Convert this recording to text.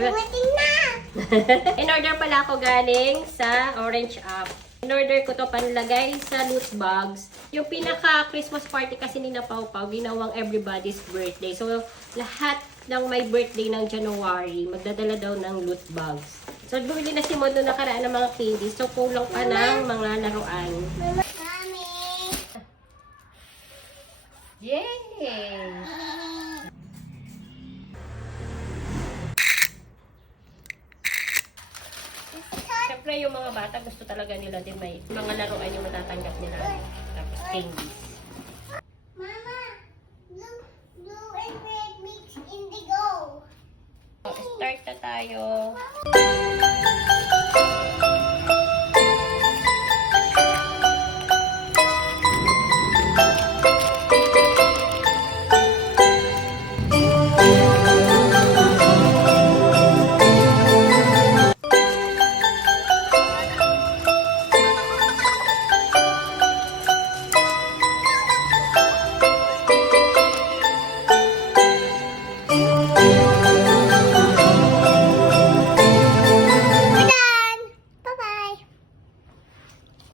Dumating na! In-order pala ako galing sa Orange App. In-order ko to panlagay sa loot bags. Yung pinaka-Christmas party kasi ni na Pau Pau, ginawang everybody's birthday. So, lahat ng may birthday ng January, magdadala daw ng loot bags. So, bumili na si Mod noong nakaraan ng mga candies. So, kulang pa ng mga laruan. Mami! Yay! Siyempre, yung mga bata, gusto talaga nila din may mga laruan yung matatanggap nila. Tapos candies. Mama! Blue, blue and red mix indigo! So, start na tayo. Mama!